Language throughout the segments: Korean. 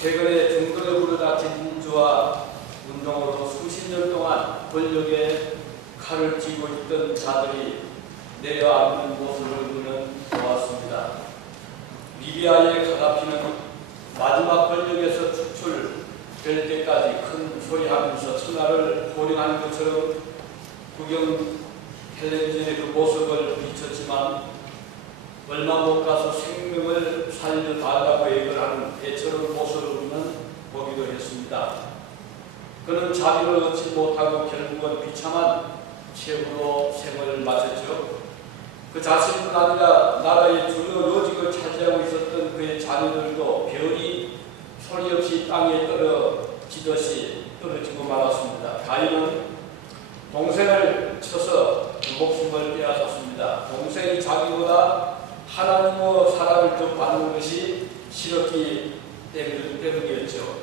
최근에 중동에 불어닥친 민주화 운동으로 수십 년 동안 권력에 칼을 쥐고 있던 자들이 내려앉는 모습을 우리는 보았습니다. 리비아의 가다피는 마지막 권력에서 축출될 때까지 큰 소리하면서 천하를 호령하는 것처럼 국영 텔레비전의 그 모습을 비쳤지만 얼마 못 가서 생명을 살려달라고 애걸 하는 애처로운 모습을 우리는 보기도 했습니다. 그는 자비를 얻지 못하고 결국은 비참한 최후로 생을 마쳤죠. 그 자신뿐 아니라 나라의 주요 요직을 차지하고 있었던 그의 자녀들도 별이 소리 없이 땅에 떨어지듯이 떨어지고 말았습니다. 가인은 동생을 쳐서 그 목숨을 빼앗았습니다. 동생이 자기보다 하나님의 사랑을 더 받는 것이 싫었기 때문이었죠.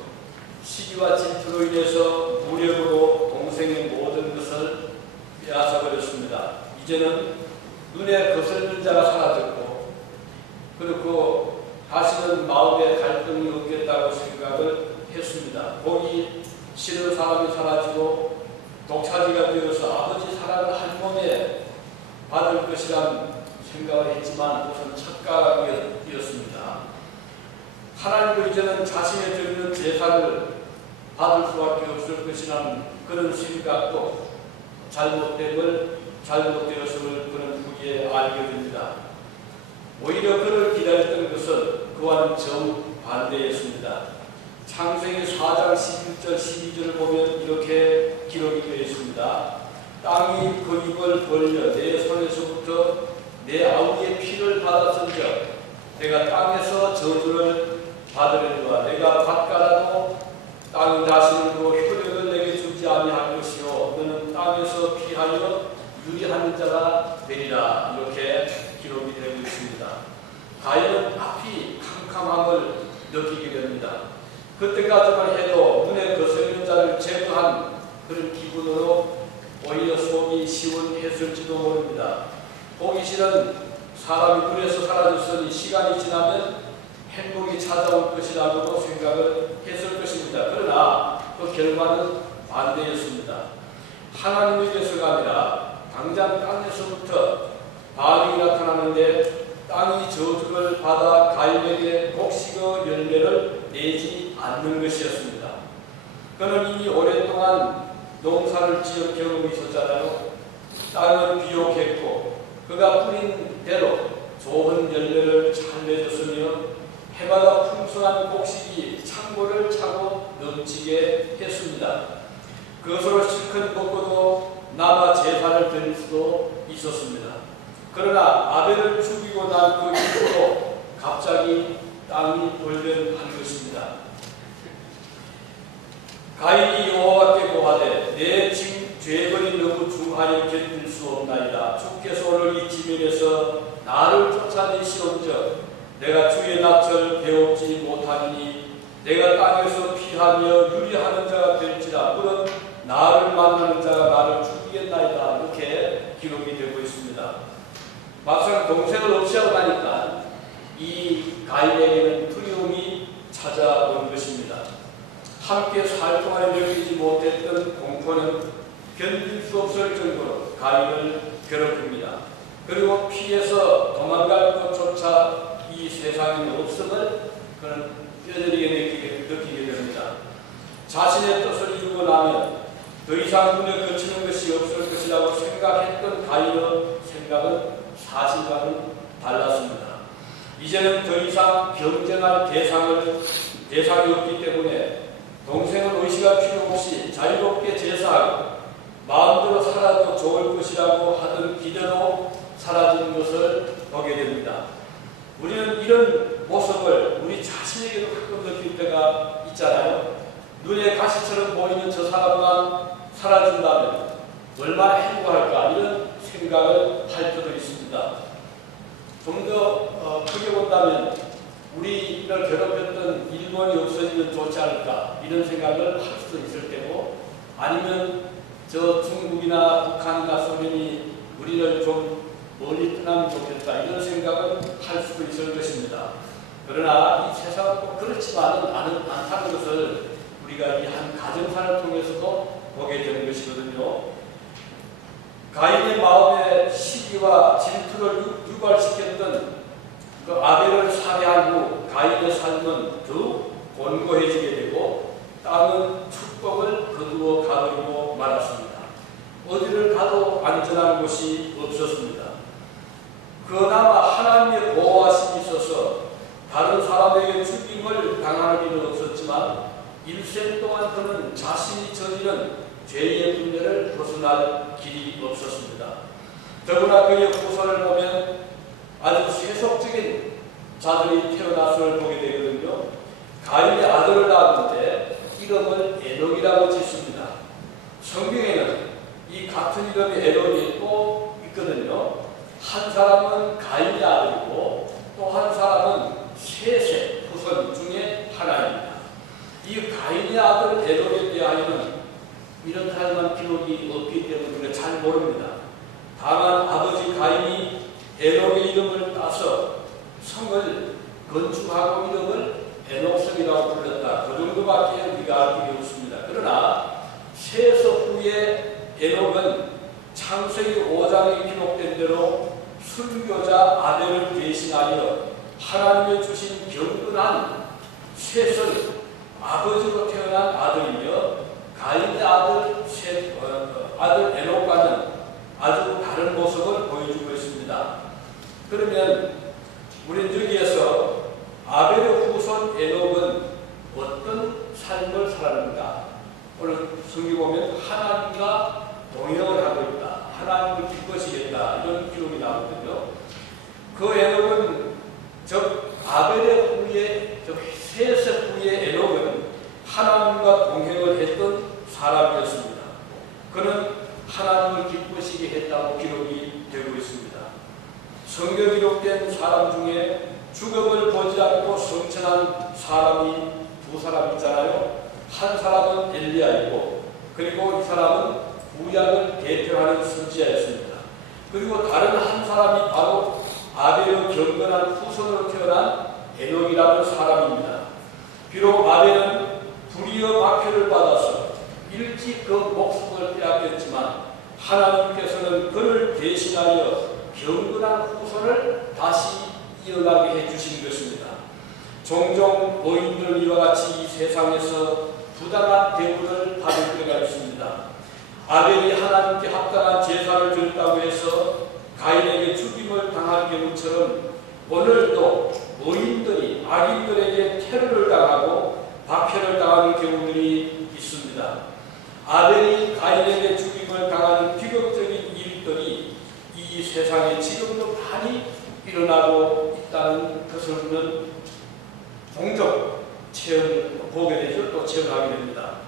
시기와 질투로 인해서 무력으로 동생의 모든 것을 빼앗아버렸습니다. 이제는 눈에 거슬리는 자가 사라졌고, 그리고 다시는 마음에 갈등이 없겠다고 생각을 했습니다. 보기 싫은 사람이 사라지고 독차지가 되어서 아버지 사랑을 한 몸에 받을 것이란 생각을 했지만 우선 착각이었습니다. 하나님도 이제는 자신의 드리는 제사를 받을 수밖에 없을 것이라는 그런 생각도 잘못되었음을 그는 후에 알게 됩니다. 오히려 그를 기다렸던 것은 그와는 정반대였습니다. 창세기 4장 11절 12절을 보면 이렇게 기록이 되어 있습니다. 땅이 그 입을 벌려 내 손에서부터 내 아우의 피를 받았은즉 내가 땅에서 저주를 받으려니와 내가 밭가라도 땅 다스리고 효력을 내게 주지 아니할 것이요 너는 땅에서 피하여 유리하는 자가 되리라. 이렇게 기록이 되고 있습니다. 가인은 앞이 캄캄함을 느끼게 됩니다. 그때까지만 해도 눈에 거슬리는 자를 제거한 그런 기분으로 오히려 속이 시원했을지도 모릅니다. 보기 싫은 사람이 눈에서 사라졌으니 시간이 지나면 행복이 찾아올 것이라고 생각을 했을 것입니다. 그러나 그 결과는 반대였습니다. 하나님에게서가 아니라 당장 땅에서부터 반응이 나타나는데 땅이 저주를 받아 가인에게 곡식의 열매를 내지 않는 것이었습니다. 그는 이미 오랫동안 농사를 지을 경험이 있었잖아요. 땅은 비옥했고 그가 뿌린 대로 좋은 열매를 잘 내줬으며 해마다 풍성한 곡식이 창고를 차고 넘치게 했습니다. 그것으로 실컷 먹고도 남아 제사를 드릴 수도 있었습니다. 그러나 아벨을 죽이고 난 그 이후로 갑자기 땅이 돌변한 것입니다. 가인이 여호와께 고하되 내 죄벌이 너무 중하여 견딜 수 없나이다. 주께서 오늘 이 지면에서 나를 쫓아내시온즉 내가 주의 낯을 배웁지 못하니 내가 땅에서 피하며 유리하는 자가 될지라. 물은 나를 만나는 자가 나를 죽이겠나이다. 이렇게 기록이 되고 있습니다. 막상 동생을 없애고 나니까 이 가인에게는 두려움이 찾아온 것입니다. 함께 살 동안 느끼지 못했던 공포는 견딜 수 없을 정도로 가인을 괴롭힙니다. 그리고 피해서 도망갈 것조차 이 세상에 없음을 그는 뼈저리게 느끼게 됩니다. 자신의 뜻을 이루고 나면 더 이상 눈에 거치는 것이 없을 것이라고 생각했던 가인의 생각은 사실과는 달랐습니다. 이제는 더 이상 경쟁할 대상이 없기 때문에 동생은 의식할 필요 없이 자유롭게 제사하고 마음대로 살아도 좋을 것이라고 하던 기대도 사라진 것을 보게 됩니다. 우리는 이런 모습을 우리 자신에게도 가끔 느낄 때가 있잖아요. 눈에 가시처럼 보이는 저 사람만 사라진다면 얼마나 행복할까 이런 생각을 할 때도 있습니다. 좀 더 크게 본다면 우리를 괴롭혔던 일본이 없어지면 좋지 않을까 이런 생각을 할 수도 있을 테고, 아니면 저 중국이나 북한이나 소련이 우리를 좀 멀리 떠나면 좋겠다 이런 생각을 할 수도 있을 것입니다. 그러나 이 세상은 꼭 그렇지만은 않다는 것을 우리가 이 한 가정사를 통해서도 보게 되는 것이거든요. 가인의 마음에 시기와 질투를 유발시켰던 그 아벨을 살해한 후 가인의 삶은 더욱 곤고해지게 되고 땅은 축복을 거두어 가버리고 말았습니다. 어디를 가도 안전한 곳이 없었습니다. 그나마 하나님의 보호하심이 있어서 다른 사람에게 죽임을 당하는 일은 없었지만 일생 동안 그는 자신이 저지른 죄의 분배를 벗어날 길이 없었습니다. 더구나 그의 후손을 보면 아주 세속적인 자들이 태어났음을 보게 되거든요. 가인의 아들을 낳았는데 이름을 에녹이라고 짓습니다. 성경에는 이 같은 이름의 에녹이 또 있거든요. 한 사람은 가인의 아들이고 또 한 사람은 셋의 후손 중에 하나입니다. 이 가인의 아들 에녹에 대하여는 이런 다양한 기록이 없기 때문에 우리가 잘 모릅니다. 다만 아버지 가인이 에녹의 이름을 따서 성을 건축하고 이름을 에녹성이라고 불렀다. 그 정도밖에 우리가 알기 없습니다. 그러나 세석 후에 에녹은 창세기 5장에 기록된 대로 순교자 아벨을 대신하여 하나님의 주신 경건한 셋을 아버지로 태어난 아들이며 가인의 아들 에녹과는 아주 다른 모습을 보여주고 있습니다. 그러면 우리는 여기에서 아벨의 후손 에녹은 어떤 삶을 살았는가? 오늘 성경 보면 하나님과 동행을 하고 있다. 하나님을 기뻐하시겠다. 이런 기록이 나오거든요. 그 에녹은 즉 아벨의 후에 셋의 후에 에녹은 하나님과 동행을 했던 사람이었습니다. 그는 하나님을 기쁘시게 했다고 기록이 되고 있습니다. 성경 기록된 사람 중에 죽음을 보지 않고 성천한 사람이 두 사람 있잖아요. 한 사람은 엘리야이고 그리고 이 사람은 구약을 대표하는 선지자였습니다. 그리고 다른 한 사람이 바로 아벨의 경건한 후손으로 태어난 에녹이라는 사람입니다. 비록 아벨은 불의의 박해를 받아서 일찍 그 목숨을 빼앗겼지만 하나님께서는 그를 대신하여 경건한 후손을 다시 이어가게 해주신 것입니다. 종종 노인들 이와 같이 이 세상에서 부당한 대우를 받을 때가 있습니다. 아벨이 하나님께 합당한 제사를 드렸다고 해서 가인에게 죽임을 당한 경우처럼 오늘도 노인들이 악인들에게 테러를 당하고 박해를 당하는 경우들이 있습니다. 아벨이 가인에게 죽임을 당하는 비극적인 일들이 이 세상에 지금도 많이 일어나고 있다는 것을 우리는 종종 보게 되죠. 또 체험하게 됩니다.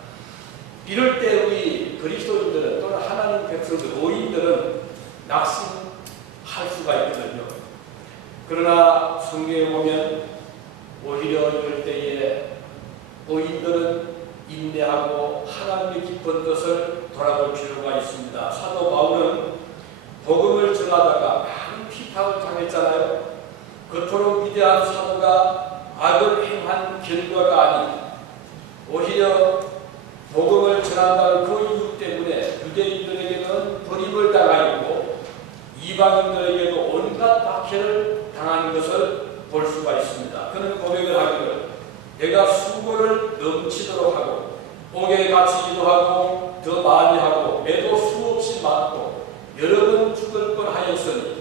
이럴 때 우리 그리스도인들은 또는 하나님 백성들, 노인들은 낙심할 수가 있거든요. 그러나 성경에 보면 오히려 이럴 때에 노인들은 인내하고 하나님의 깊은 뜻을 돌아볼 필요가 있습니다. 사도 바울은 복음을 전하다가 많은 피탁을 당했잖아요. 그토록 위대한 사도가 악을 행한 결과가 아닌 오히려 복음을 전한다는 그 이유 때문에 유대인들에게는 버림을 당하였고 이방인들에게도 온갖 박해를 당하는 것을 볼 수가 있습니다. 그는 고백을 하기를 내가 수고를 넘치도록 하고 옥에 갇히기도 하고 더 많이 하고 매도 수없이 맞고 여러 번 죽을 뻔하였으니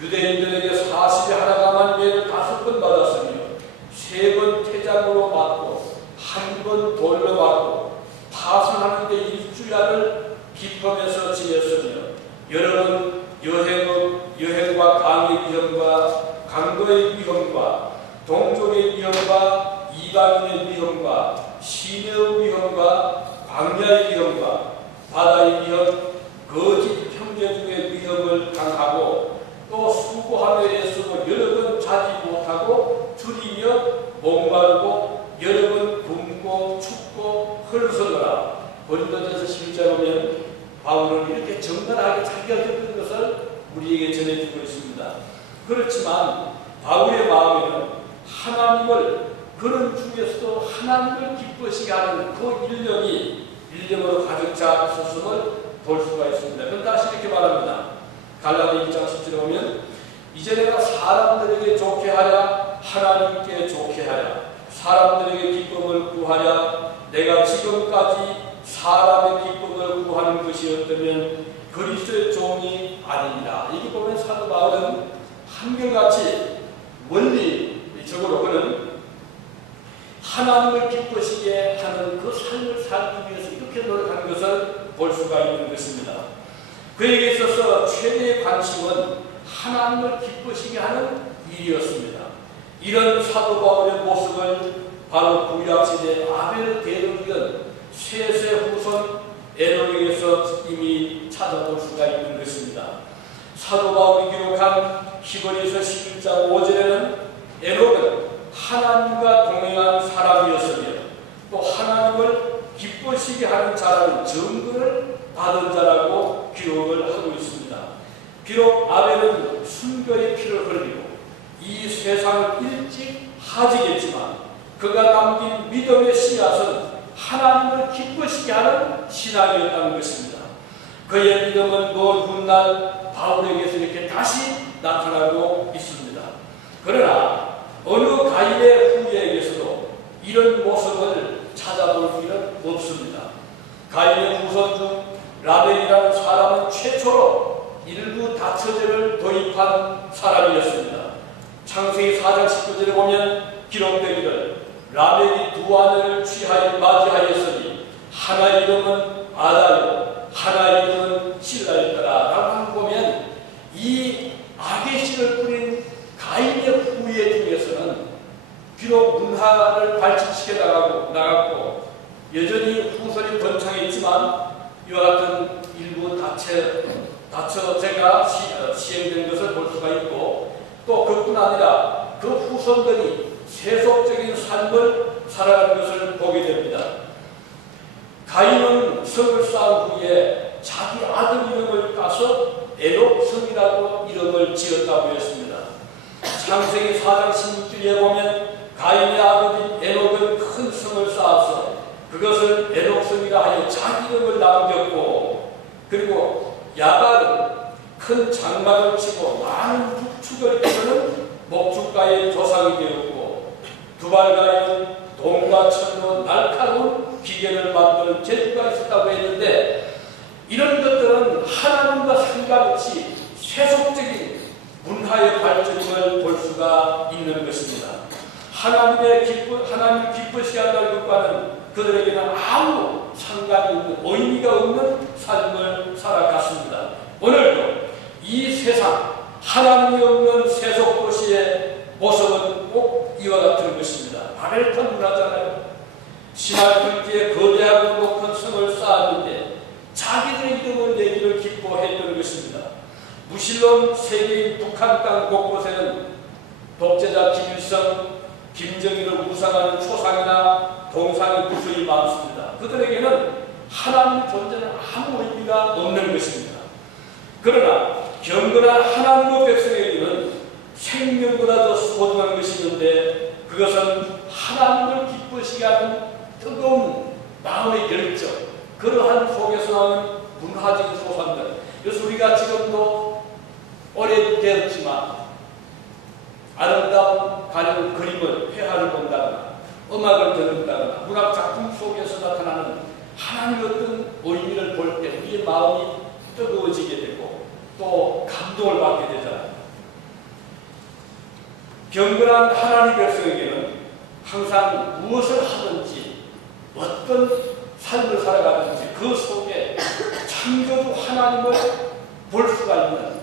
유대인들에게 40에 하나가만 매를 5번 받았으며 3번 태장으로 맞고 1번 돌로 맞고 파송하는데 일주일을 기쁨에서 지냈으며 여러 번 여행과 강의 위험과 강도의 위험과 동족의 위험과 이방인의 위험과 시내의 위험과 광야의 위험과 바다의 위험, 거짓 형제중의 위험을 당하고 또 수고하며 애쓰고 여러 번 자지 못하고 줄이며 목마르고 여러 번 굶고 춥고 헐서더라. 고린도전서 11장 보면 바울은 이렇게 정갈하게 자기가 겪은 것을 우리에게 전해주고 있습니다. 그렇지만 바울의 마음에는 하나님을 그런 중에서도 하나님을 기쁘시게 하는 그 일념으로 가득 차 있었음을 볼 수가 있습니다. 그럼 다시 이렇게 말합니다. 갈라디 1장 10절에 보면 이제 내가 사람들에게 좋게 하랴 하나님께 좋게 하랴 사람들에게 기쁨을 구하랴 내가 지금까지 사람의 기쁨을 구하는 것이 어떠면 그리스도의 종이 아닙니다. 여기 보면 사도 바울은 한결같이 원리적으로 그는 하나님을 기쁘시게 하는 그 삶을 살기 위해서 이렇게 노력하는 것을 볼 수가 있는 것입니다. 그에게 있어서 최대의 관심은 하나님을 기쁘시게 하는 일이었습니다. 이런 사도 바울의 모습을 바로 구약시대 아벨 대령이던 셋의 후손 에녹에서 이미 찾아볼 수가 있는 것입니다. 사도 바울이 기록한 히브리서 11장 5절에는 에녹은 하나님과 동행한 사람이었으며 또 하나님을 기쁘시게 하는 자라는 증거를 받은 자라고 기록을 하고 있습니다. 비록 아벨은 순교의 피를 흘리고 이 세상을 일찍 하지겠지만 그가 남긴 믿음의 씨앗은 하나님을 기쁘시게 하는 신앙이었다는 것입니다. 그의 믿음은 먼 훗날 바울에게서 이렇게 다시 나타나고 있습니다. 그러나 어느 가인의 후예에게서도 이런 모습을 찾아볼 일은 없습니다. 가인의 후손 중 라벨이라는 사람은 최초로 일부 다처제를 도입한 사람이었습니다. 창세기 4장 19절에 보면 기록되기를 라벨이 두 아내를 맞이하였으니 하나 이름은 아다요 하나 이름은 실라였더라 라고 보면 이 악의 씨를 뿌린 가인의 후예 중에서는 비록 문화를 발전시켜 나갔고 여전히 후손이 번창했지만 이와 같은 일부 다처제가 시행된 것을 볼 수가 있고 또 그뿐 아니라 그 후손들이 세속적인 삶을 살아가는 것을 보게 됩니다. 가인은 성을 쌓은 후에 자기 아들 이름을 따서 에녹성이라고 이름을 지었다고 했습니다. 창세기 4장 16절에 보면 가인의 아버지 에녹은 큰 성을 쌓아서 그것을 에녹성이라 하여 자기 이름을 남겼고 그리고 야갈은 큰 장막을 치고 많은 축을 기르는 목축가의 조상이 되었고 두발가인은 동과 철로 날카로운 기계를 만드는 재주가 있었다고 했는데 이런 것들은 하나님과 상관없이 세속적인 문화의 발전임을 볼 수가 있는 것입니다. 하나님 기쁘시게 한다는 것과는 그들에게는 아무 상관이 없는 의미가 없는 삶을 살아갔습니다. 오늘도 이 세상 하나님이 없는 세속 도시의 모습은 꼭 이와 같은 것입니다. 바벨탑 문화잖아요. 신할들기에 거대하고 높은 성을 쌓았는데 자기들의 이름을 내기를 기뻐했던 것입니다. 무신론 세계인 북한 땅 곳곳에는 독재자 김일성, 김정일을 우상하는 초상이나 동상이 무수히 많습니다. 그들에게는 하나님의 존재는 아무 의미가 없는 것입니다. 그러나 경건한 하나님의 백성에게는 생명보다 더 소중한 것이 있는데 그것은 하나님을 기쁘시게 하는 뜨거운 마음의 열정, 그러한 속에서 나오는 문화적인 소산들. 그래서 우리가 지금도 오래되었지만 아름다운 가령 그림을 회화를 본다거나 음악을 듣는다거나 문학 작품 속에서 나타나는 하나님의 어떤 의미를 볼 때 우리의 마음이 뜨거워지게 되고 또 감동을 받게 되잖아요. 경건한 하나님 백성에게는 항상 무엇을 하든지 어떤 삶을 살아가든지 그 속에 창조주 하나님을 볼 수가 있는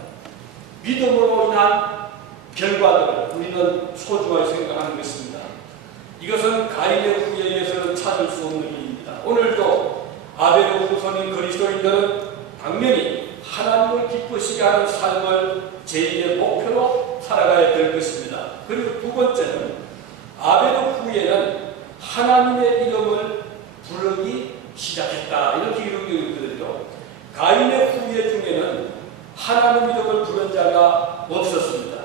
믿음으로 인한 결과들을 우리는 소중하게 생각하는 것입니다. 이것은 가인의 후예에서는 찾을 수 없는 일입니다. 오늘도 아벨의 후손인 그리스도인들은 당연히 하나님을 기쁘시게 하는 삶을 제2의 목표로 살아가야 될 것입니다. 그리고 두 번째는 아벨의 후예는 하나님의 이름을 부르기 시작했다. 이렇게 이루어져 있거든요. 가인의 후예 중에는 하나님 이름을 부른 자가 없었습니다.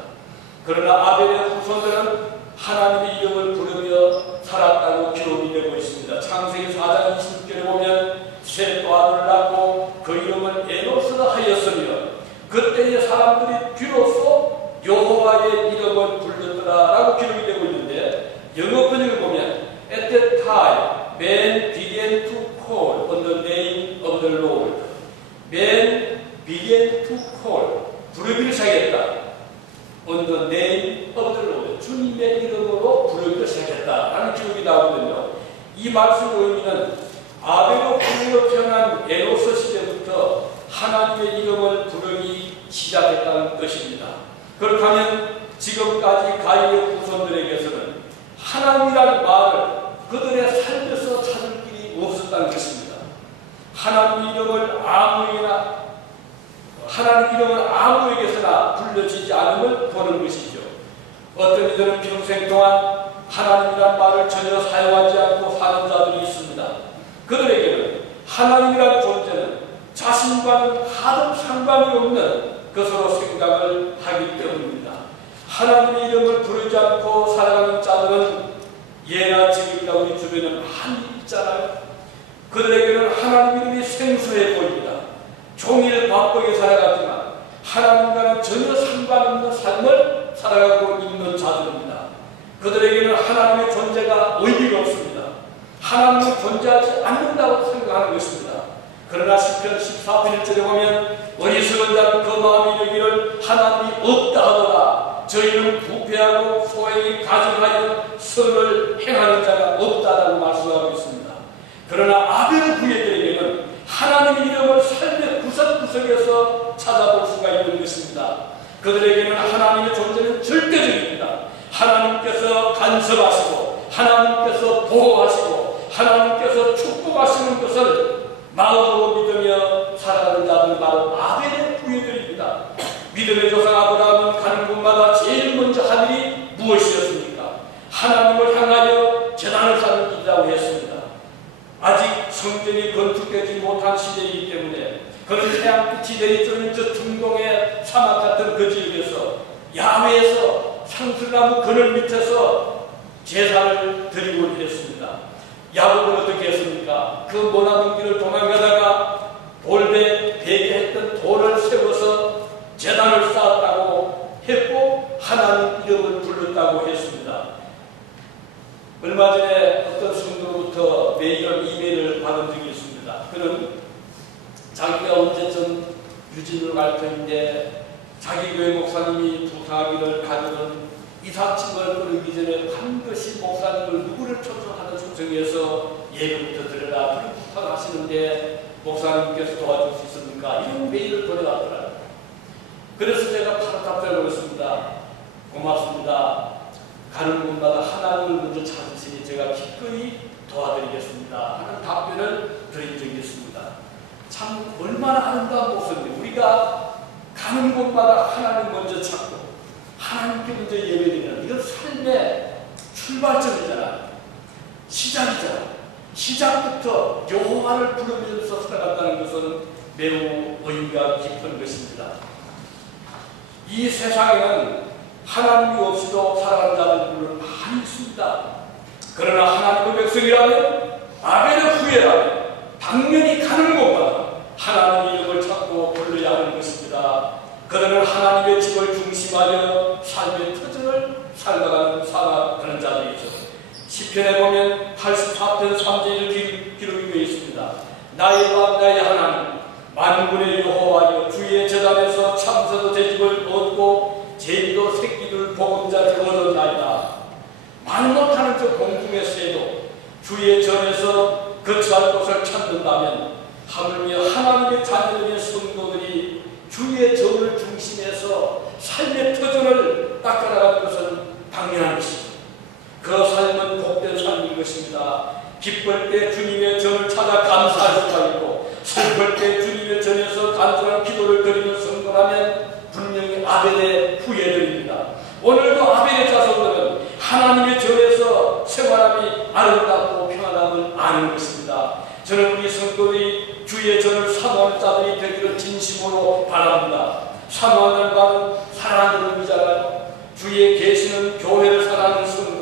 그러나 아벨의 후손들은 하나님의 이름을 부르며 살았다고 기록이 되고 있습니다. 창세기 4장 20절에 보면 셋 또 아들을 낳고 그 이름은 에노스라 하였으며 그때의 사람들이 비로소 여호와의 이름을 불렀더라라고 기록이 되고 있는데, 영어 번역을 보면 At that time men began to call on the name of the Lord. Men began to call, 부르기를 시작했다. On the name of the Lord, 주님의 이름으로 부르기를 시작했다라는 기록이 나오거든요. 이 말씀의 의미는 아벨의 후예로 태어난 에노스 시대부터 하나님의 이름을 부르기 시작했다는 것입니다. 그렇다면 지금까지 가인의 후손들에게서는 하나님이라는 말을 그들의 삶에서 찾을 길이 없었다는 것입니다. 하나님 이름을 아무에게서나 불려지지 않음을 보는 것이죠. 어떤 이들은 평생 동안 하나님이란 말을 전혀 사용하지 않고 사는 자들이 있습니다. 그들에게는 하나님이라는 존재는 자신과는 하등 상관이 없는 것으로 생각을 하기 때문입니다. 하나님의 이름을 부르지 않고 살아가는 자들은 예나 지금이나 우리 주변에 많이 있잖아요. 그들에게는 하나님 이름이 생소해 보입니다. 종일 바쁘게 살아가지만 하나님과는 전혀 상관없는 삶을 살아가고 있는 자들입니다. 그들에게는 하나님의 존재가 의미가 없습니다. 하나님은 존재하지 않는다고 생각하는 것입니다. 그러나 시편 14편 1절에 보면 어리석은 자는 그 마음이 이르기를 하나님이 없다 하더라. 저희는 부패하고 소행이 가증하여 선을 행하는 자가 없다라고 말씀하고 있습니다. 그러나 아벨의 후예들에게는 하나님의 이름을 삶의 구석구석에서 찾아볼 수가 있는 것입니다. 그들에게는 하나님의 존재는 절대적입니다. 하나님께서 간섭하시고 하나님께서 보호하시고 하나님께서 축복하시는 것을 마음으로 믿으며 살아가는 자들은 바로 아벨의 후예들입니다. 믿음의 조상 아브라함은 가는 곳마다 제일 먼저 한 일이 무엇이었습니까? 하나님을 향하여 제단을 쌓는 일이라고 했습니다. 아직 성전이 건축되지 못한 시대이기 때문에 그는 태양빛이 내리쬐는 저 중동의 사막 같은 그 지역에서 야외에서 상술나무 그늘 밑에서 제사를 드리곤 했습니다. 야곱은 어떻게 했습니까? 그 모나는 길을 도망가다가 돌배 베개했던 돌을 세워서 제단을 쌓았다고 했고 하나님 이름을 불렀다고 했습니다. 얼마 전에 어떤 성도로부터 메일을 이메일을 받은 적이 있습니다. 그는 자기가 언제쯤 유진으로 갈 터인데 자기 교회 목사님이 부탁하기를 가져는 이삿짐을 끊기 전에 반드시 목사님을 누구를 초청하든 초청해서 예배부터 드려라 그런 부탁을 하시는데 목사님께서 도와줄 수 있습니까? 이런 메일을 보내왔더라고요. 그래서 제가 바로 답장을 했습니다. 고맙습니다. 가는 곳마다 하나님을 먼저 찾으시니 제가 기꺼이 도와드리겠습니다 하는 답변을 드린 적이 있습니다. 참 얼마나 아름다운 모습인데 우리가 가는 곳마다 하나님 먼저 찾고 하나님께 먼저 예배드리는 이건 삶의 출발점이잖아요. 시작이잖아요. 시작부터 여호와를 부르면서 살아간다는 것은 매우 의미가 깊은 것입니다. 이 세상에는 하나님이 없이도 살아가는 자들이 물론 많이 있습니다. 그러나 하나님의 백성이라면 아벨의 후예라면 당연히 가는 곳마다 하나님의 이름을 찾고 불러야 하는 것입니다. 그들은 하나님의 집을 중심하여 삶의 터전을 살아가는 그런 자들이죠. 시편에 보면 84편 3절에 기록이 되어 있습니다. 나의 왕 나의 하나님 만군의 여호와여 주의 제단에서 참새도 제 집을 얻고 제비도 새끼들 보금자를 얻었나이다. 말 못하는 저 공중의 새도 주의 전에서 거처할 곳을 찾는다면 하물며 하나님의 자녀들의 성도들이 주의 전을 중심해서 삶의 터전을 닦아나가는 것은 당연한 것입니다. 그 삶은 복된 삶인 것입니다. 기쁠 때 주님의 전을 찾아 감사할 수가 있고 슬플 때 주님의 전에서 간절한 기도를 드리는 성도라면 분명히 아벨의 후예들입니다. 오늘도 아벨의 자손들은 하나님의 전에서 생활함이 아름답고 평안함을 아는 것입니다. 저는 우리 성도들이 주의 전을 사모하는 자들이 되기를 진심으로 바랍니다. 사모하는 바는 사랑하는 의미잖아요. 주의 계시는 교회를 사랑하는 성도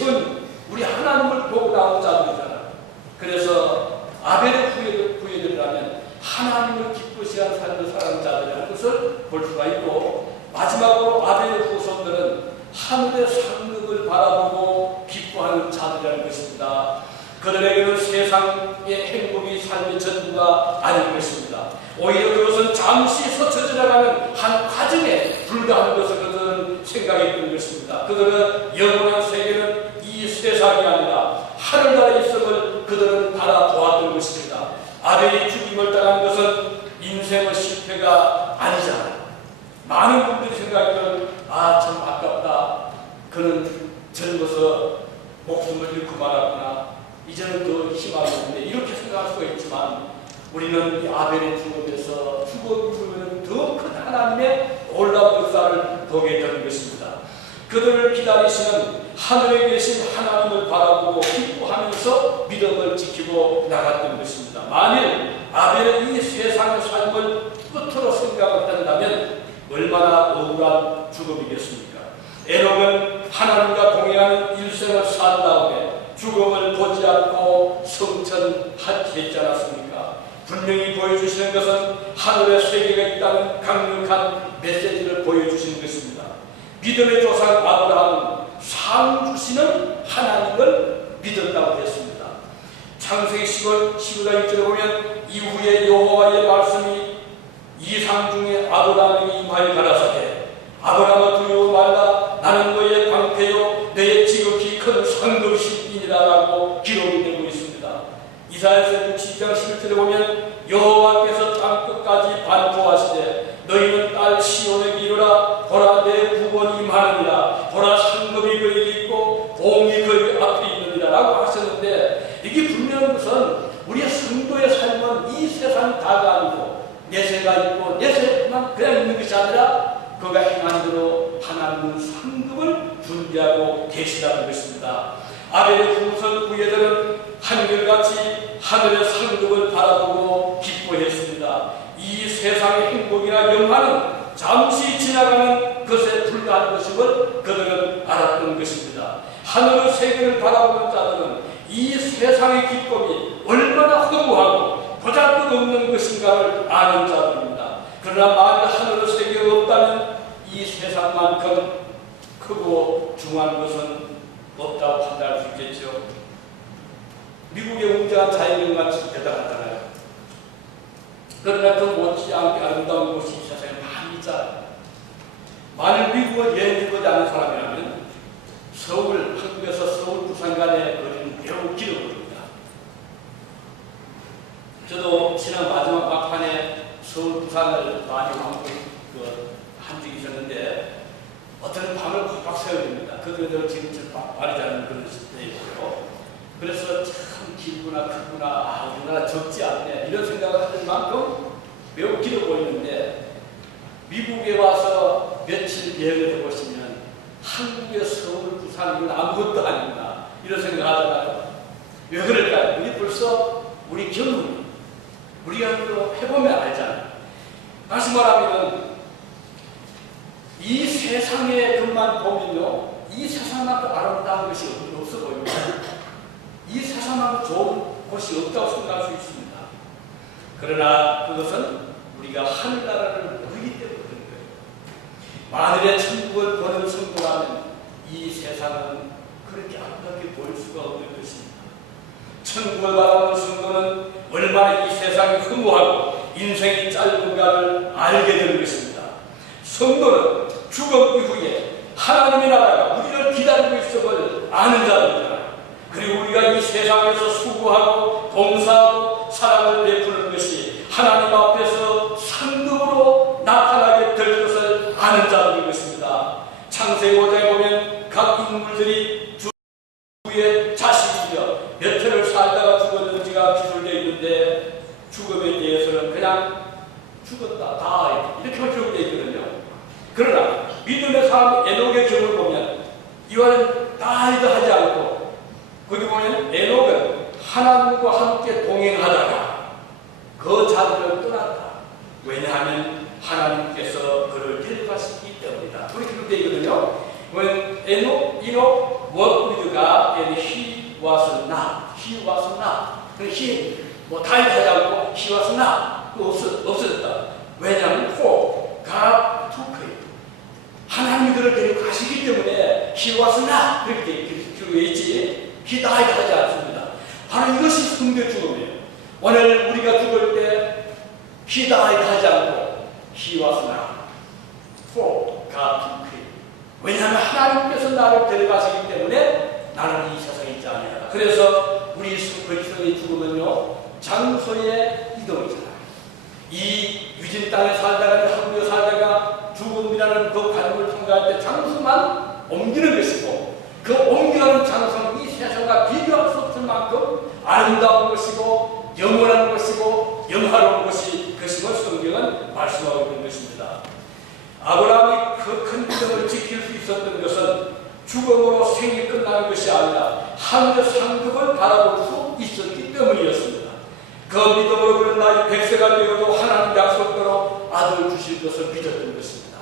전 우리 하나님을 보고 나온 자들이잖아. 그래서 아벨의 후예들이라면 하나님을 기쁘시한 삶을 살아가는 자들이라는 것을 볼 수가 있고, 마지막으로 아벨의 후손들은 하늘의 상급을 바라보고 기뻐하는 자들이라는 것입니다. 그들에게는 세상의 행복이 삶의 전부가 아닌 것입니다. 오히려 그것은 잠시 스쳐 지나가는 한 과정에 불과한 것을 그들은 생각했던 것입니다. 그들은 영원한 세계는 이 세상이 아니라 하늘나라에 있음을 그들은 바라보았던 것입니다. 아벨이 죽임을 당한 것은 인생의 실패가 아니잖아요. 많은 분들이 생각하기는 참 아깝다. 그는 젊어서 목숨을 잃고 말았구나. 이제는 더 희망이 없는데, 이렇게 생각할 수가 있지만 우리는 이 아벨의 죽음에서 죽음은 더 큰 하나님의 놀라운 역사를 보게 되는 것입니다. 그들을 기다리시는 하늘에 계신 하나님을 바라보고 기뻐하면서 믿음을 지키고 나갔던 것입니다. 만일 아벨은 이 세상의 삶을 끝으로 생각한다면 얼마나 억울한 죽음이겠습니까? 에녹은 하나님과 동행하는 일생을 산 다음에 죽음을 보지 않고 성천했지 않았습니까? 분명히 보여주시는 것은 하늘의 세계가 있다는 강력한 메시지를 보여주시는 것입니다. 믿음의 조상 아브라함은 상 주시는 하나님을 믿었다고 했습니다. 창세기 10장 1절에 보면 이후에 여호와의 말씀이 이상 중에 아브라함에게 임하여 가라사대 아브라함아 두려워 말라 나는 너의 방패요 너의 지극히 큰 상급이니라라고 기록이 되고 있습니다. 이사야서 62장 11절에 보면 여호와께서 땅끝까지 반포하시되 너희는 딸 시온에게 이르라 보라 내 구원이 임하느니라 보라 상급이 그에게 있고 봉이 그 앞에 있느니라 라고 하셨는데, 이게 분명한 것은 우리의 성도의 삶은 이 세상이 다가 아니고 내세가 있고 내세만 그냥 있는 것이 아니라 그가 행한 대로 하나님은 상급을 준비하고 계시다는 것입니다. 아벨의 후손 후예들은 한결같이 하늘의 상급을 바라보고 기뻐했습니다. 이 세상의 행복이나 영화는 잠시 지나가는 것에 불과한 것임을 그들은 알았던 것입니다. 하늘의 세계를 바라보는 자들은 이 세상의 기쁨이 얼마나 허무하고 보잘것없는 것인가를 아는 자들입니다. 그러나 만일 하늘의 세계가 없다면 이 세상만큼 크고 중요한 것은 없다고 판단할 수 있겠죠. 미국의 웅장한 자연경관이 대단하잖아요. 그러나 그 못지않게 아름다운 곳이 이 세상에 많이 있잖아요. 만일 미국을 여행해보지 않은 사람이라면 서울, 한국에서 서울, 부산 간의 거리는 매우 길어 보입니다. 저도 지난 마지막 막판에 서울, 부산을 많이 한 적이 있었는데 어떤 밤을 팍팍 새워야 됩니다. 그들은 지금 말이지 않는 그런 때이고요. 그래서 참 길구나 크구나 우리나라 적지 않네 이런 생각을 하는 만큼 매우 길어 보이는데, 미국에 와서 며칠 여행을 해보시면 한국의 서울, 부산 이건 아무것도 아닙니다. 이런 생각을 하잖아요. 왜 그럴까요? 우리 벌써 우리 경험이 우리가 해보면 알잖아요. 다시 말하면 이 세상의 것만 보면요, 이 세상만큼 아름다운 것이 없어 보입니다. 이 세상만큼 좋은 곳이 없다고 생각할 수 있습니다. 그러나 그것은 우리가 하늘나라를 모르기 때문에 그런 거예요. 만일의 천국을 보는 성도라면 이 세상은 그렇게 아름답게 보일 수가 없는 것입니다. 천국을 바라보는 성도는 얼마나 이 세상이 허무하고 인생이 짧은가를 알게 되는 것입니다. 성도는 죽음 이후에 하나님의 나라가 우리를 기다리고 있음을 아는 자들이잖아요. 그리고 우리가 이 세상에서 수고하고 봉사하고 사랑을 베푸는 것이 하나님 앞에서 상급으로 나타나게 될 것을 아는 자들인 것입니다. 창세기 5장에 보면 각 인물들이 주의 자식이며 몇 해를 살다가 죽었는지가 기술되어 있는데 죽음에 대해서는 그냥 죽었다, 다 이렇게만 기록되어 있거든요. 그러나 믿음의 사람 에녹의 경우를 보면 이와는 다이도 하지 않고, 거기 보면 에녹은 하나님과 함께 동행하다가 그 자리를 떠났다. 왜냐하면 하나님께서 그를 데려가시기 때문이다. 그렇게 기록되어 있거든요. 이녹 walk with God and he was not. He was not. he 뭐 다이하지 않고 he was not. 없어졌다. 왜냐하면 for God took him. 하나님이 그를 데리고 가시기 때문에 he was not 그렇게 되어 있지. he died 하지 않습니다. 바로 이것이 승대 죽음이에요. 오늘 우리가 죽을 때 he died 하지 않고 he was not for God took him. 왜냐하면 하나님께서 나를 데려가시기 때문에 나는 이 세상에 있지 아니하라. 그래서 우리 그리스도의 죽음은요 장소의 이동이잖아요. 이 유진 땅에 살다가 한국에 살다가 죽음이라는 그 관문을 통과할 때 장소만 옮기는 것이고 그 옮겨가는 장소는 이 세상과 비교할 수 없을 만큼 아름다운 것이고 영원한 것이고 영화로운 것이 그것을 성경은 말씀하고 있는 것입니다. 아브라함이 그 큰 믿음을 지킬 수 있었던 것은 죽음으로 생이 끝나는 것이 아니라 하늘의 상급을 바라볼 수 있었기 때문이었습니다. 그 믿음으로 그는 나이 100세가 되어도 하나님 약속대로 아들을 주실 것을 믿었던 것입니다.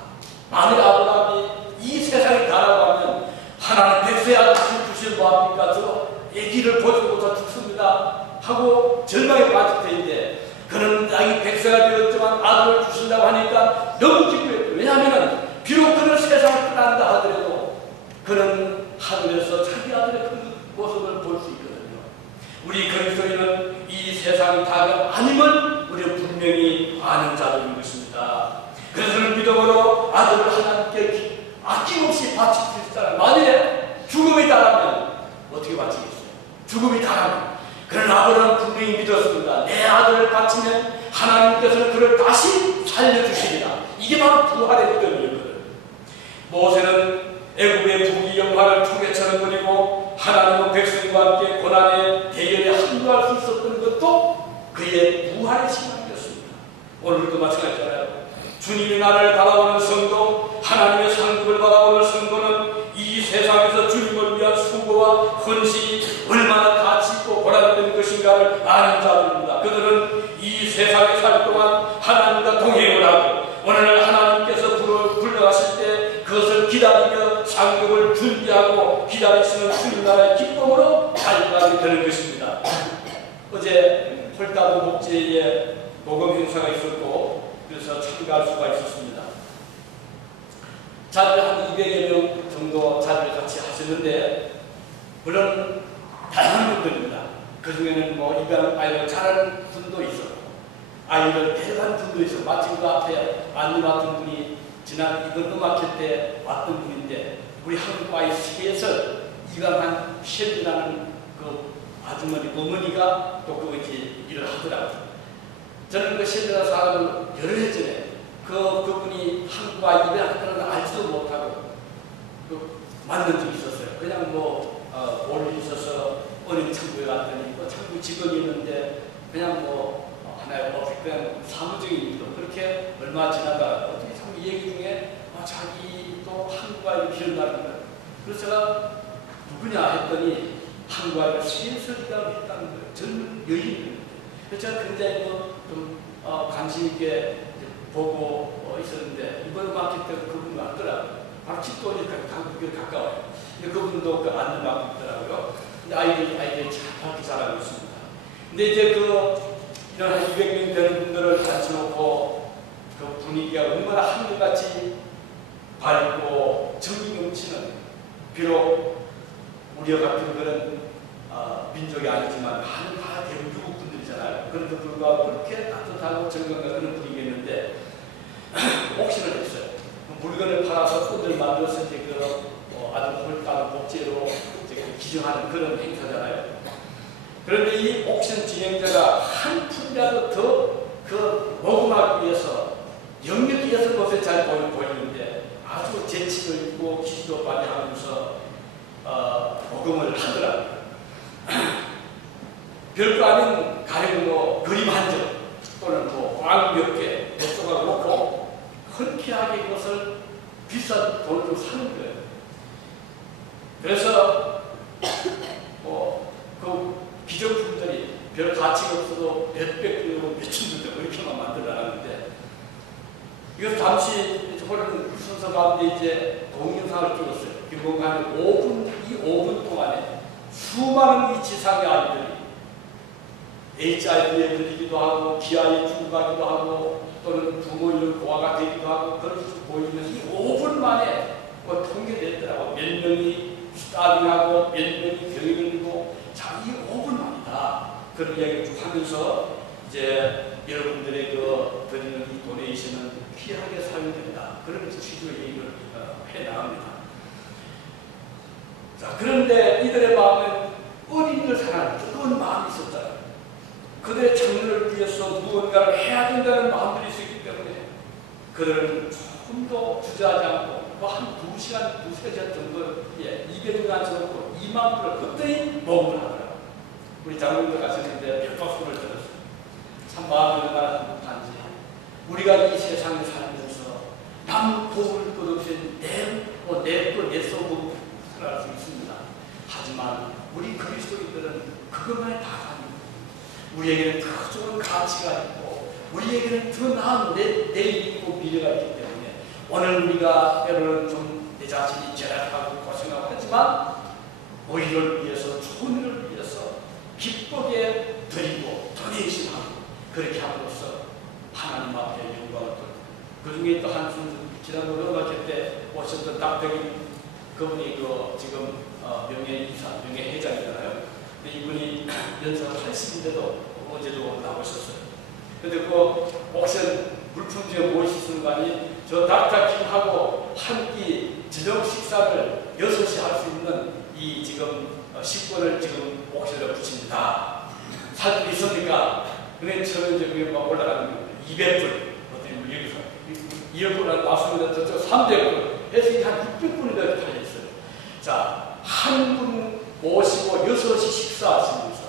만일 아브라함이 이 세상에 가라고 하면 하나님 100세 아들을 주실 뭐합니까? 저 애기를 보지 못하 죽습니다 하고 절망에 빠질 때인데 그는 나이 100세가 되었지만 아들을 주신다고 하니까 너무 기뻐했죠. 왜냐하면 비록 그는 세상을 떠난다 하더라도 그는 하늘에서 자기 아들의 그 모습을 볼 수 있거든요. 우리 그리스도인은 이 세상이 다가 아님을 우리는 분명히 아는 자들인 것입니다. 그래서 그는 믿음으로 아들을 하나님께 아낌없이 바칠 수 있다는 만일에 죽음이 따르면 어떻게 바치겠어요? 죽음이 따르면 그런 아브라함은 분명히 믿었습니다. 내 아들을 바치면 하나님께서는 그를 다시 살려주시리라. 이게 바로 부활의 믿음이었거든. 모세는 애굽의 부귀영화를 초계처럼 그리고 하나님의 백성과 함께 고난의 대열에 항거할 수 있었던 것도 그의 부활의 신앙이었습니다. 오늘도 마찬가지잖아요. 주님이 나를 바라보는 성도, 하나님의 상급을 바라보는 성도는 이 세상에서 주님을 위한 수고와 헌신이 얼마나 가치 있고 보람된 것인가를 아는 자들입니다. 그들은 이 세상에 살 동안 하나님과 동행을 하고 오늘 하나님께서 불러가실 때 그것을 기다리며 상급을 준비하고 기다리시는 주님 나라의 기쁨으로 살아가게 되는 것입니다. 어제 홀다도 목재에 복음 행사가 있었고 그래서 참가할 수가 있었습니다. 자들 한 200여 명 정도 자들 같이 하셨는데 물론 다양한 분들입니다. 그 중에는 뭐 입양 아이를 잘하는 분도 있었고 아이를 데려간 분도 있었고 마침 그 앞에 안내 맡은 분이 지난 이번 음악회 때 왔던 분인데 우리 한국 아이 시계에서 이강한 셰리라는 그 아주머니 어머니가 또 그것이 일을 하더라고요. 저는 그 셰리라는 사람을 여러 해 전에 그분이 한국 아이 입양했다는 알지도 못하고 만난 적이 있었어요. 그냥 올리 있어서 어린 창구에 갔더니 창구 직원이 있는데 그냥 하나의 그냥 사무적인 일로 그렇게 얼마 지나다가 어떻게 참 이 얘기 중에 자기도 한국 아이를 기른다는 거예요. 그래서 제가 누구냐 했더니 한국 아이를 세설이라고 했다는 거예요. 젊은 여인입니다. 그래서 제가 굉장히 좀 관심 있게 보고 있었는데 이번 마켓 때 그분이 왔더라고요. 바로 집도 한국에 가까워요. 근데 그분도 그 안내 맡고 있더라고요. 근데 아이들이 잘 자라고 있습니다. 근데 이제 이런 한 200명 되는 분들을 앉혀놓고 그 분위기가 얼마나 한결같이 밝고 정이 넘치는 비록 우리와 같은 그런 민족이 아니지만 많은 다 대륙 분들이잖아요. 그런데 불구하고 그렇게 따뜻하고 정감과 그런 분위기였는데 옥신을 했어요. 물건을 팔아서 꽃을 만들어서 이제 아주 홀딱 복제로 기증하는 그런 행사잖아요. 그런데 이 옥신 진행자가 한 푼이라도 더 모금하기 위해서 영역이 6곳에 잘 보이는데 아주 재치도 있고 기도 많이 하면서 모금을 하더라고요. 별거 아닌 가령 그림 한 점 또는 빵 몇 개, 몇 조각 놓고 흔쾌하게 그것을 비싼 돈으로 사는 거예요. 그래서 그 기존품들이 별 가치가 없어도 몇백 개로 몇천 개 이렇게만 만들어놨는데 이거 잠시 저번에는 순서 가운데 이제 동영상을 찍었어요. 뭔가 한 5분 이 5분 동안에 수많은 이 지상의 아이들이 HIV에 걸리기도 하고 기아에 죽어가기도 하고 또는 부모의 고아가 되기도 하고 그럴 수 보이는 이 5분 만에 뭐 통계됐더라고. 몇 명이 스타딩하고 몇 명이 병이 걸리고 자, 이 5분만이다. 그런 이야기를 쭉 하면서 이제 여러분들의 그 드리는 이 도네이션은 귀하게 사용된다. 그러면서 취지의 얘기를 해나갑니다. 자, 그런데 이들의 마음은 어린이를 사랑하는 뜨거운 마음이 있었잖아요. 그들의 장래를 위해서 무언가를 해야 된다는 마음들이 있었기 때문에 그들은 조금 더 주저하지 않고 뭐 한 2시간, 2-3시간 정도 이별을 앉혀놓고 이 마음으로 그때의 모험을 하더라고요. 우리 장로님도 가셨는데 별박수를 들었어요. 참 마음이 얼마나 행복한지. 우리가 이 세상에 살면서 남 도울 것 없이 내 속으로 살아갈 수 있습니다. 하지만 우리 그리스도인들은 그것만이 다가 아닙니다. 우리에게는 더 좋은 가치가 있고 우리에게는 더 나은 내일이 있고 미래가 있기 때문에 오늘 우리가 때로는 좀 내 자신이 제약하고 고생하고 하지만 오히려 위해서 좋은 일을 위해서 기쁘게 드리고 도네이션하고 그렇게 함으로써 하나님 앞에 영광을 돌리고 그 중에 또 한 분 지난번에 음악회 때 오셨던 딱대기 그분이 지금 명예회장이잖아요. 근데 이분이 연세가 80인데도 어제도 나오셨어요. 근데 그 옥션 물품지에 무엇이 쓰는 거 아니? 저 닥터킹하고 한 끼 저녁 식사를 6시 할 수 있는 이 지금 식권을 지금 옥션에 붙입니다. 사진 있습니까? 근데 저는 이제 그게 막 올라가는 거예요. 200불. 어떻게 뭐 여기서 200불 왔습니다. 저쪽 300불. 해서 한 600불이 더 달려있어요. 자, 한 분 모시고 6시 식사하시면서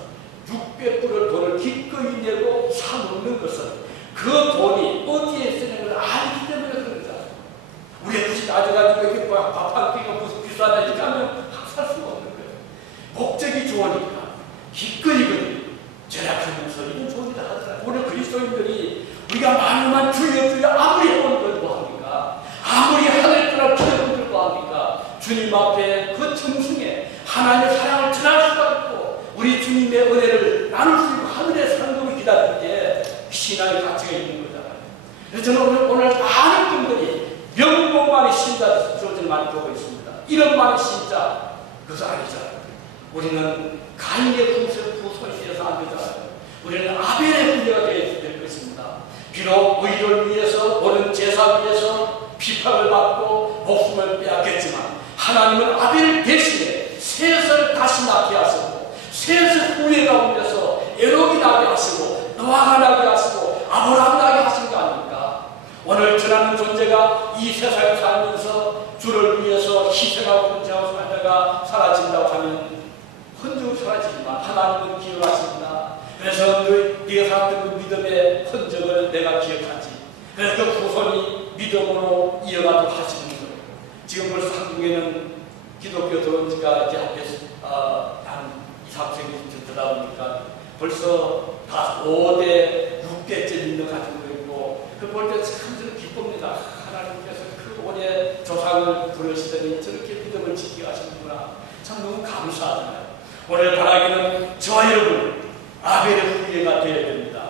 600불을 돈을 기꺼이 내고 사놓는 것은 그 돈이 어디에 쓰는 걸 알기 때문에 그런 거잖아요. 우리가 굳이 따져가지고 이렇게 밥 한 끼가 무슨 비싸다 이렇게 하면 살 수가 없는 거예요. 목적이 좋으니까 기꺼이 절약하면서 이런 소리를 하더라고요. 오늘 그리스도인들이 우리가 많으면 주여 아무리 해본 걸 합니까? 아무리 하늘 떠나 기도를 합니까? 주님 앞에 그 정승에 하나님의 사랑을 전할 수가 있고 우리 주님의 은혜를 나눌 수 있고 하늘의 상급을 기다릴 때 신앙의 가치가 있는 거잖아요. 그래서 저는 오늘 많은 분들이 명목만이 신자 조직을 많이 보고 있습니다. 이런 말이 신자 그것은 아니잖아요. 우리는 가인의 후손이어서 안 되잖아요. 우리는 아벨의 후예가 될 것입니다. 비록 의를 위해서 오는 제사 위해서 비판을 받고 목숨을 빼앗겼지만 하나님은 아벨 대신에 셋을 다시 낳게 하시고 셋을 후예 가운데서 에녹이 나게 하시고 노아가 나게 하시고 아브라함 나게 하신 거 아닙니까? 오늘 저라는 존재가 이 세상에 살면서 주를 위해서 희생하고 헌정하고 살다가 사라진다고 하면 헌정은 사라지지만 하나님은 기억하십니다. 그래서 네가 살았던 그 믿음의 흔적을 내가 기억하지. 그래서 그 후손이 믿음으로 이어가도록 하시는 거예요. 지금 벌써 한국에는 기독교 들어온 지가 이제 한 2-3세기 되다 보니까 벌써 다 5대, 6대째 믿는 가지고 있고 그 볼 때 참 저는 기쁩니다. 하나님께서 그 오래 조상을 부르시더니 저렇게 믿음을 지키게 하시는구나. 참 너무 감사하잖아요. 오늘 바라기는 저와 여러분 아벨의 후예가 되어야 됩니다.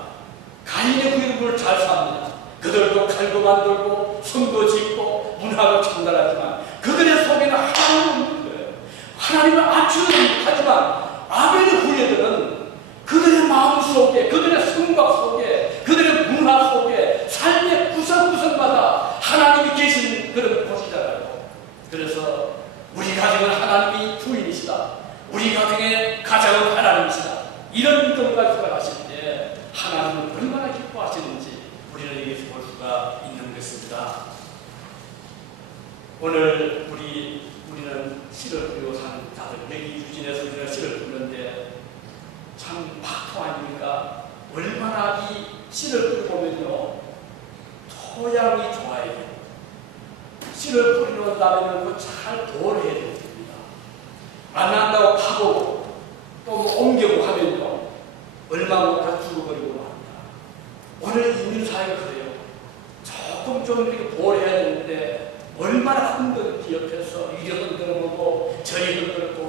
가인의 후예를 잘 삽니다. 그들도 칼도 만들고 성도 짓고 문화도 창달하지만 그들의 속에는 하나님은 없는 거예요. 하나님은 안추는 하지만 아벨의 후예들은 그들의 마음 속에 그들의 생각 속에 그들의 문화 속에 삶의 구석구석마다 하나님이 계신 그런 곳이잖아요. 그래서 우리 가정은 하나님이 주인이시다. 우리 가정의 가장은 하나님이시다. 이런 믿음을 가지고 살아가시는데 하나님은 얼마나 기뻐하시는지 우리는 여기서 볼 수가 있는 것입니다. 오늘 우리는 시를 부르고 사는 자들 여기 유진에서 우리가 시를 부르는데 참 파토 아닙니까? 얼마나 이 시를 부르면요 토양이 좋아야 돼요. 씨를 뿌리는 다음에는 그 잘 도래해야 됩니다. 안 난다고 파고 또 뭐 옮겨고 하면요 얼마 못다 죽어버리고 합니다. 오늘 인민사회가 그래요. 조금 좀 이렇게 도래해야 되는데 얼마나 흔들었지 옆에서 이리 흔들어보고 저리 흔들고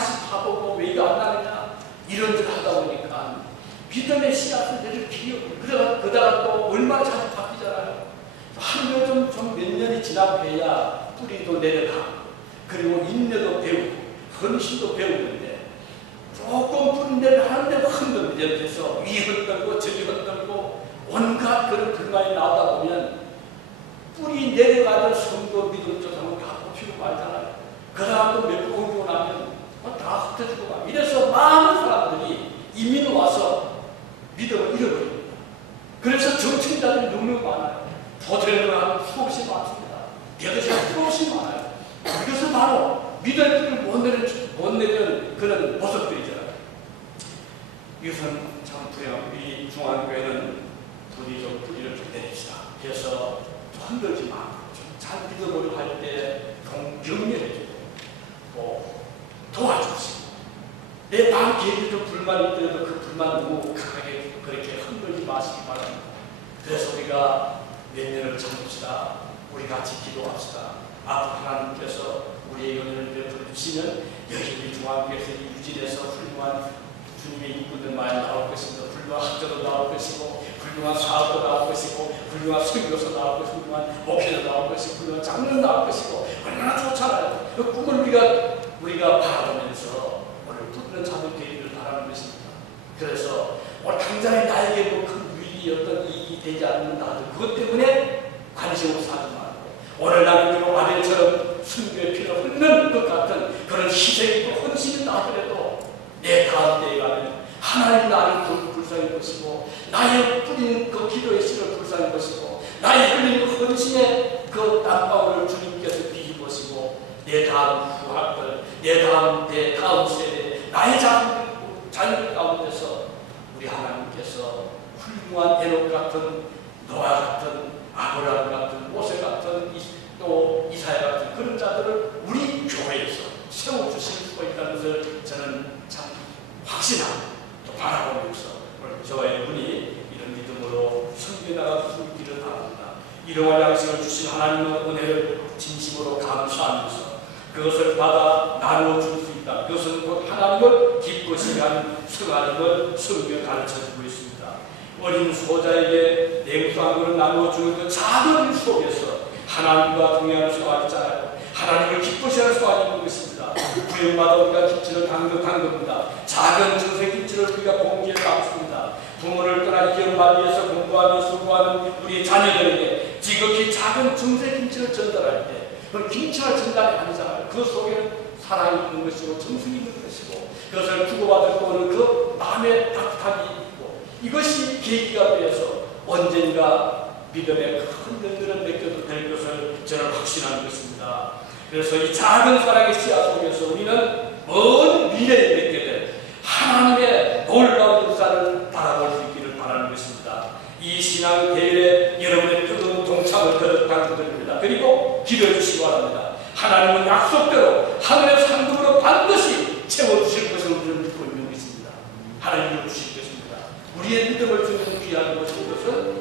다시 파보고 왜 이거 안 나느냐 이런 일 하다 보니까 믿음의 씨앗을 내를 기억 그다가 또 얼마나 자주 바뀌잖아요. 하루에 좀 몇 년이 지나야 뿌리도 내려가고 그리고 인내도 배우고 헌신도 배우는데 조금 뿌린데를 하는데도 흔들려서 위 흔들고 저기 흔들고 온갖 그런 불만이 나오다 보면 뿌리 내려가던 성도 믿음 조상은 다 뽑히고 말잖아요. 그 다음 또몇 번 오고 나면 다 흩어지고 막 이래서 많은 사람들이 이민 와서 믿음을 잃어버립니다. 그래서 정치자들이 너무 많아요. 도전을 하는 수없이 많습니다. 대도시가 수없이 많아요. 이것은 바로 믿음을 못 내는 그런 모습들이잖아요. 이것은 참 불행합니다. 우리 중앙교회는 뿌리를 좀 내립시다. 그래서 흔들지 마. 잘 믿어보려고 할 때 격려해주고 도와주시고 내 마음 계획에 좀 불만이 있더라도 그 불만 너무 강하게 그렇게 흔들지 마시기 바랍니다. 그래서 우리가 몇 년을 참읍시다. 우리 같이 기도합시다. 앞으로 하나님께서 우리의 은혜를 베풀어 주시면 여기 우리 중앙교회에서 유진해서 훌륭한 주님의 인분들 많이 나올 것입니다. 훌륭한 학교도 나올 것이고 훌륭한 사업도 나올 것이고 훌륭한 선교사 나올 것이고 훌륭한 목회도 나올 것이고 훌륭한 장로도 나올 것이고 얼마나 좋잖아요. 그 꿈을 우리가 바라보면서 오늘 붙는 잠을 되기를 바라는 것입니다. 그래서 오늘 당장에 나에게 뭐 큰 유익이 어떤 이익이 되지 않는 나도 그것 때문에 관심 없어 하지 말고 오늘 나는 그 아벨처럼 순교의 피를 흘리는 것 같은 그런 희생이고 헌신이 나더라도 내 다음 때에 가면 하나님 나를 불쌍히 것이고 나의 뿌리는 그 기도의 씨를 불쌍히 것이고 나의 흘리는 그 헌신의 그 땀방울을 주님께서 비기보시고 내 다음 후학들 내 다음 세대 나의 자녀들 가운데서 우리 하나님께서 훌륭한 에녹 같은 노아 같은 아브라함 같은 모세 같은 또 이사야 같은 그런 자들을 우리 교회에서 세워주실 수가 있다는 것을 저는 참 확신하고 또 바라보면서 오늘 저와 여러분이 이런 믿음으로 섬겨 나갈 수 있기를 바랍니다. 일용할 양식을 주신 하나님의 은혜를 진심으로 감사하면서 그것을 받아 나누어 줄 수 있다. 그것은 곧 하나님을 기쁘시게 하는 성하는 성경에 가르쳐주고 있습니다. 어린 소자에게 냉수한 것을 나누어 주는 그 작은 일 속에서 하나님과 동행하는 수가 있잖아요. 하나님을 기쁘시하는 수가 있는 것입니다. 부용마다 우리가 김치를 강력한 겁니다. 작은 정색 김치를 우리가 공기에 담습니다. 부모를 떠나 이어를 위해서 공부하며 수고하는 우리 자녀들에게 지극히 작은 정색 김치를 전달할 때 그건 김치가 전달이 아니잖아요. 그 속에는 사랑이 있는 것이고 정성이 있는 것이고 그것을 주고받을 거는 그 마음의 따뜻함이 있고 이것이 계기가 되어서 언젠가 믿음의 큰 능력을 맡겨도 될 것을 저는 확신하는 것입니다. 그래서 이 작은 사랑의 씨앗 속에서 우리는 먼 미래에 맺게 될 하나님의 놀라운 역사를 바라볼 수 있기를 바라는 것입니다. 이 신앙 대회에 여러분의 뜨거운 동참을 부탁드립니다. 그리고 기도해 주시기 바랍니다. 하나님은 약속대로 하늘의 상급으로 반드시 채워주실 것을 우리는 믿고 있는 것입니다. 하나님이 주실 것입니다. 우리의 믿음을 주는 귀한 것인 것을